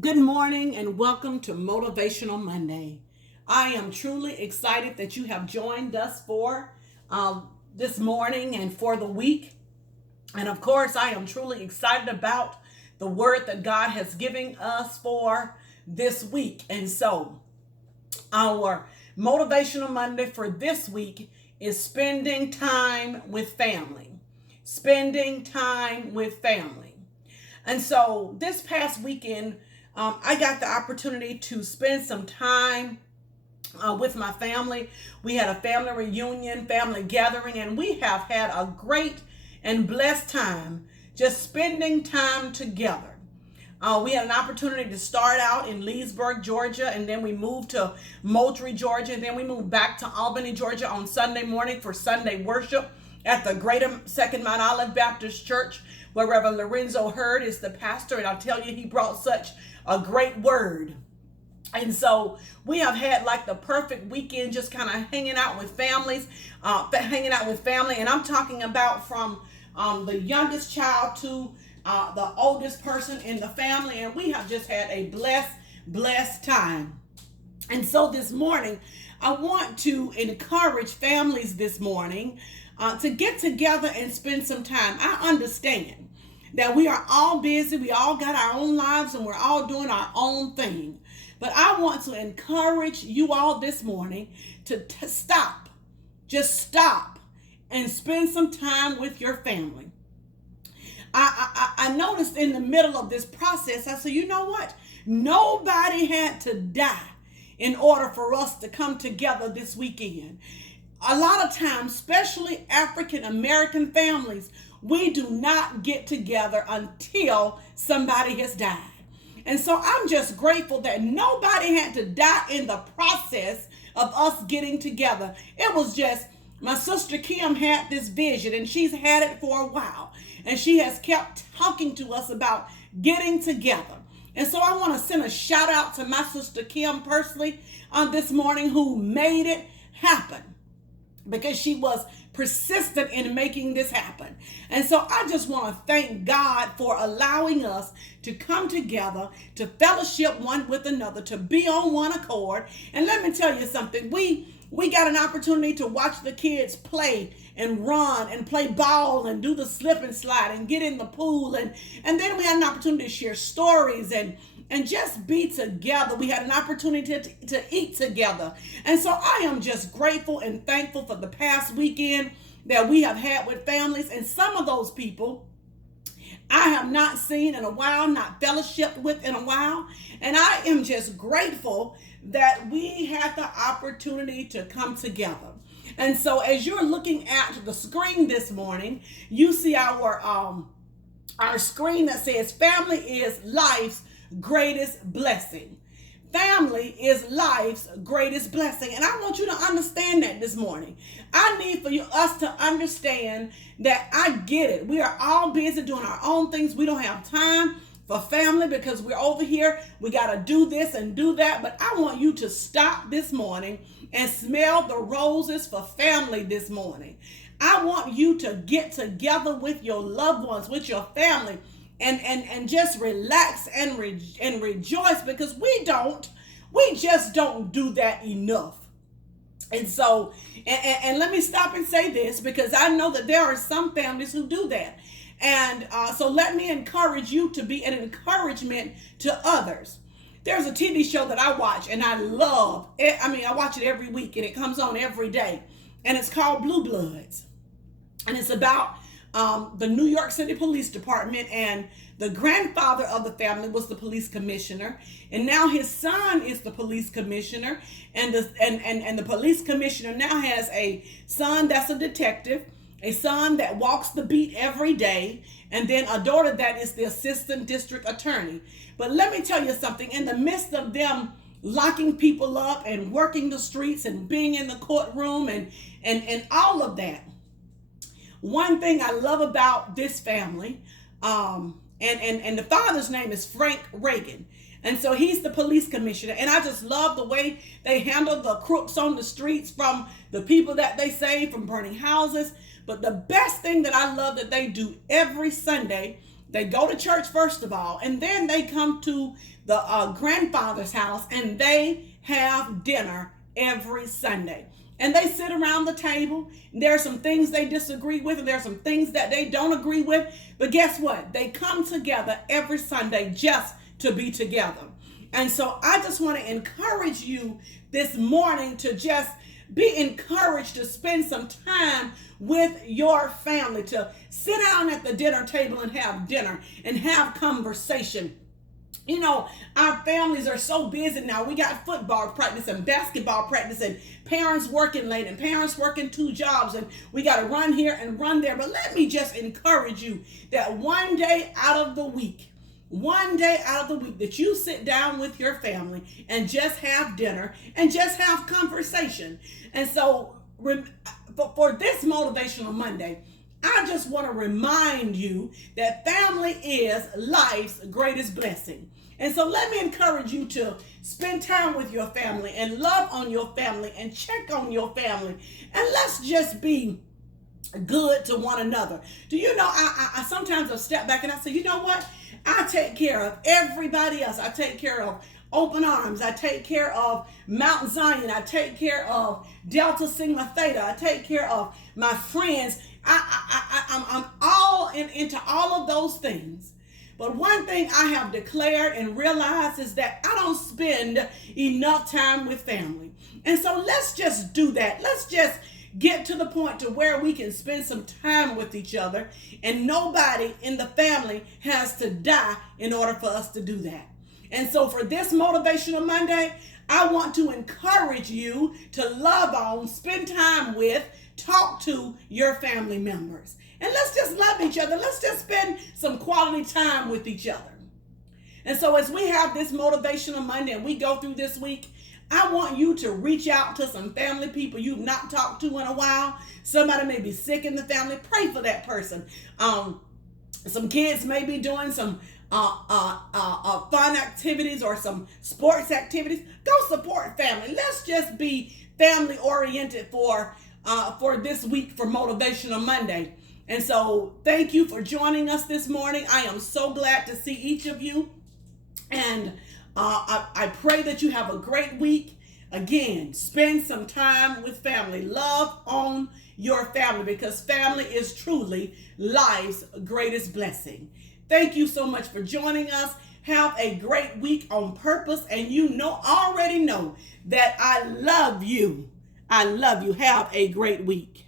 Good morning and welcome to Motivational Monday. I am truly excited that you have joined us for this morning and for the week. And of course, I am truly excited about the word that God has given us for this week. And so, our Motivational Monday for this week is spending time with family. Spending time with family. And so, this past weekend, I got the opportunity to spend some time with my family. We had a family reunion, family gathering, and we have had a great and blessed time just spending time together. We had an opportunity to start out in Leesburg, Georgia, and then we moved to Moultrie, Georgia, and then we moved back to Albany, Georgia on Sunday morning for Sunday worship at the Greater Second Mount Olive Baptist Church, where Reverend Lorenzo Hurd is the pastor, and I'll tell you, he brought such a great word. And so we have had like the perfect weekend, just kind of hanging out with families, and I'm talking about from the youngest child to the oldest person in the family, and we have just had a blessed time. And so this morning, I want to encourage families this morning to get together and spend some time. I understand that we are all busy, we all got our own lives, and we're all doing our own thing. But I want to encourage you all this morning to stop, just stop, and spend some time with your family. I noticed in the middle of this process, I said, you know what? Nobody had to die in order for us to come together this weekend. A lot of times, especially African American families, we do not get together until somebody has died. And so I'm just grateful that nobody had to die in the process of us getting together. It was just my sister Kim had this vision, and she's had it for a while. And she has kept talking to us about getting together. And so I want to send a shout out to my sister Kim personally on this morning, who made it happen, because she was persistent in making this happen. And so I just want to thank God for allowing us to come together, to fellowship one with another, to be on one accord. And let me tell you something, we got an opportunity to watch the kids play and run and play ball and do the slip and slide and get in the pool. And then we had an opportunity to share stories and just be together. We had an opportunity to eat together. And so I am just grateful and thankful for the past weekend that we have had with families. And some of those people I have not seen in a while, not fellowshiped with in a while. And I am just grateful that we had the opportunity to come together. And so as you're looking at the screen this morning, you see our screen that says family is life's greatest blessing. Family is life's greatest blessing. And I want you to understand that this morning. I need for us to understand that I get it. We are all busy doing our own things. We don't have time for family because we're over here. We got to do this and do that. But I want you to stop this morning and smell the roses for family this morning. I want you to get together with your loved ones, with your family, and just relax and rejoice, because we just don't do that enough. And so, and let me stop and say this, because I know that there are some families who do that. And so let me encourage you to be an encouragement to others. There's a TV show that I watch and I love it. I mean, I watch it every week and it comes on every day. And it's called Blue Bloods. And it's about the New York City Police Department, and the grandfather of the family was the police commissioner, and now his son is the police commissioner, and the police commissioner now has a son that's a detective, a son that walks the beat every day, and then a daughter that is the assistant district attorney. But let me tell you something, in the midst of them locking people up and working the streets and being in the courtroom and all of that, one thing I love about this family, and the father's name is Frank Reagan. And so he's the police commissioner. And I just love the way they handle the crooks on the streets, from the people that they save from burning houses. But the best thing that I love that they do every Sunday, They go to church first of all, and then they come to the grandfather's house and they have dinner every Sunday. And they sit around the table. There are some things they disagree with, and there are some things that they don't agree with. But guess what? They come together every Sunday just to be together. And so I just want to encourage you this morning to just be encouraged to spend some time with your family, to sit down at the dinner table and have dinner and have conversation. You know, our families are so busy now. We got football practice and basketball practice and parents working late and parents working 2 jobs, and we got to run here and run there. But let me just encourage you that one day out of the week that you sit down with your family and just have dinner and just have conversation. And so for this Motivational Monday, I just want to remind you that family is life's greatest blessing. And so let me encourage you to spend time with your family and love on your family and check on your family. And let's just be good to one another. Do you know, I sometimes I'll step back and I say, you know what? I take care of everybody else. I take care of Open Arms. I take care of Mount Zion. I take care of Delta Sigma Theta. I take care of my friends. I'm all into all of those things. But one thing I have declared and realized is that I don't spend enough time with family. And so let's just do that. Let's just get to the point to where we can spend some time with each other, and nobody in the family has to die in order for us to do that. And so for this Motivational Monday, I want to encourage you to love on, spend time with, talk to your family members. And let's just love each other. Let's just spend some quality time with each other. And so as we have this Motivational Monday and we go through this week, I want you to reach out to some family people you've not talked to in a while. Somebody may be sick in the family. Pray for that person. Some kids may be doing some fun activities or some sports activities. Go support family. Let's just be family oriented for this week for Motivational Monday. And so thank you for joining us this morning. I am so glad to see each of you. And I pray that you have a great week. Again, spend some time with family. Love on your family, because family is truly life's greatest blessing. Thank you so much for joining us. Have a great week on purpose. And you already know that I love you. I love you. Have a great week.